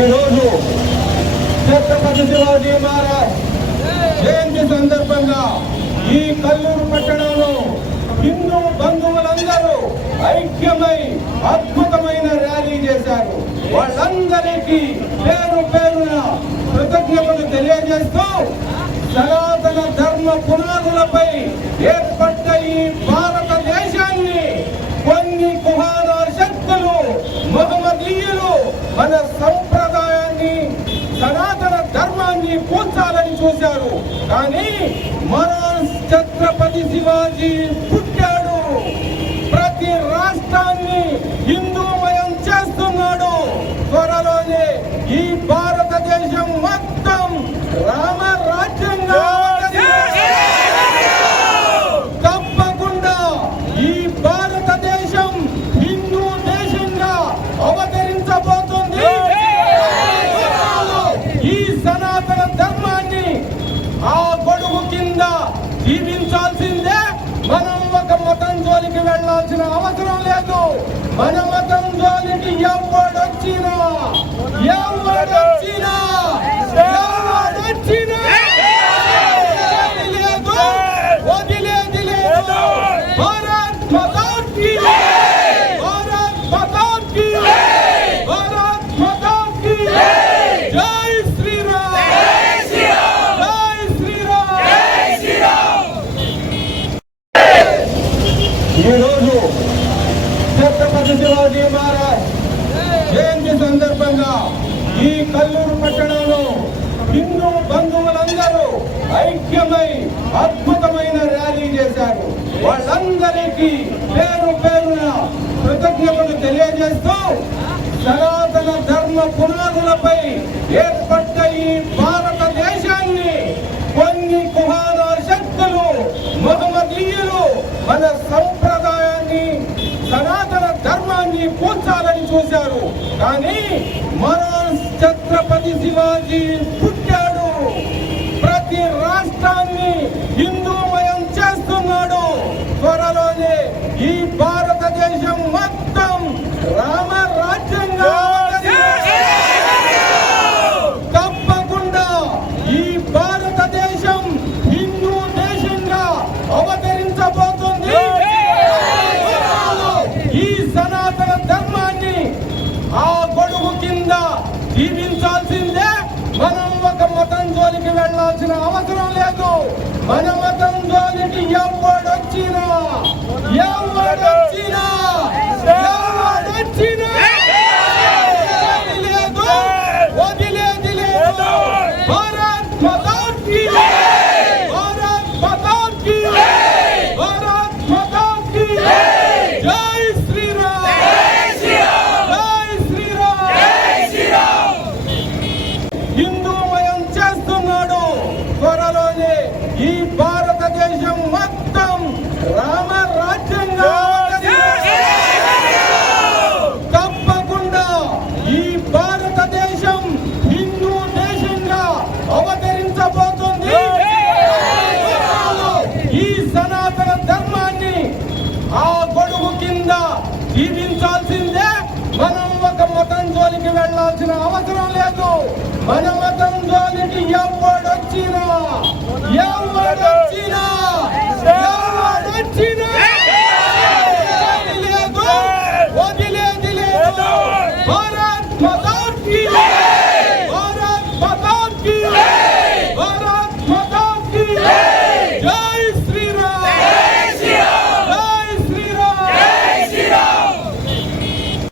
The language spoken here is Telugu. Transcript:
ఈరోజు ఛత్రపతి శివాజీ మహారాజ్ జయంతి సందర్భంగా ఈ కల్లూరు పట్టణంలో హిందూ బంధువులందరూ ఐక్యమై అద్భుతమైన ర్యాలీ చేశారు. వాళ్ళందరికీ పేరు పేరున కృతజ్ఞతలు తెలియజేస్తూ సనాతన ధర్మ పునాదులపై ఏర్పడ్డ ఈ భారతదేశాన్ని కొన్ని కుహార శక్తులు మహమ్మదీయులు మన సంప్రదాయాన్ని సనాతన ధర్మాన్ని కూల్చాలని చూశారు. కానీ మన ఛత్రపతి శివాజీ పుట్టాడు. ప్రతి రాష్ట్రాన్ని హిందూమయం చేస్తున్నాడు. త్వరలోనే ఈ భారతదేశం మొత్తం రామరాజ్యంగా తప్పకుండా ఈ భారతదేశం హిందూ దేశంగా అవతరించబోతుంది. ఈ సనాతన ధర్మాన్ని ఆ గొడుగు కింద జీవించాల్సిందే. మనం ఒక మతం జోలికి వెళ్లాల్సిన అవసరం లేదు. మన మతం జోలికి ఎవడొచ్చినా లేదు, వదిలేది లేదు. భారత్ మాతా కీ జై, భారత్ మాతా కీ జై, భారత్ మాతా కీ జై. జై శ్రీరామ్, జై శ్రీరామ్, జై శ్రీరామ్, జై శ్రీరామ్. ఈరోజు ఛత్రపతి శివాజీ మహారాజ్ జయంతి సందర్భంగా ఈ కల్లూరు పట్టణంలో హిందూ బంధువులందరూ ఐక్యమై అద్భుతమైన ర్యాలీ చేశారు. వాళ్ళందరికీ పేరు పేరున కృతజ్ఞతలు తెలియజేస్తూ సనాతన ధర్మ పునాదులపై ఏర్పడ్డ ఈ భారతదేశాన్ని కొన్ని కుహార శక్తులు మహమ్మదీయులు మన సంప్రదాయాన్ని సనాతన ధర్మాన్ని కూల్చాలని చూశారు. కానీ మన ఛత్రపతి శివాజీ పుట్టాడు. ప్రతి రాష్ట్రాన్ని హిందూమయం చేస్తున్నాడు. త్వరలోనే ఈ భారతదేశం మొత్తం రామరాజ్యంగా తప్పకుండా ఈ భారతదేశం హిందూ దేశంగా అవతరించబోతుంది. ఈ సనాతన ధర్మాన్ని ఆ గొడుగు కింద జీవించాల్సిందే. మనం ఒక మతం జోలికి వెళ్లాల్సిన అవసరం లేదు. మన మతం జోలికి ఎవడొచ్చినా లేదు, వదిలేది లేదు. భారత్ మాతా కీ జై, భారత్ మాతా కీ జై, భారత్ మాతా కీ జై. జై శ్రీరామ్, జై శ్రీరామ్, జై శ్రీరామ్, జై శ్రీరామ్. హిందూమయం చేస్తున్నాడు. త్వరలోనే ఈ భారతదేశం మొత్తం రామరాజ్యంగా తప్పకుండా ఈ భారతదేశం హిందూ దేశంగా అవతరించబోతుంది. ఈ సనాతన ధర్మాన్ని ఆ గొడుగు కింద జీవించాల్సిందే. మనం ఒక మతం జోలికి వెళ్లాల్సిన అవసరం లేదు. మన మతం జోలికి ఎవడొచ్చినా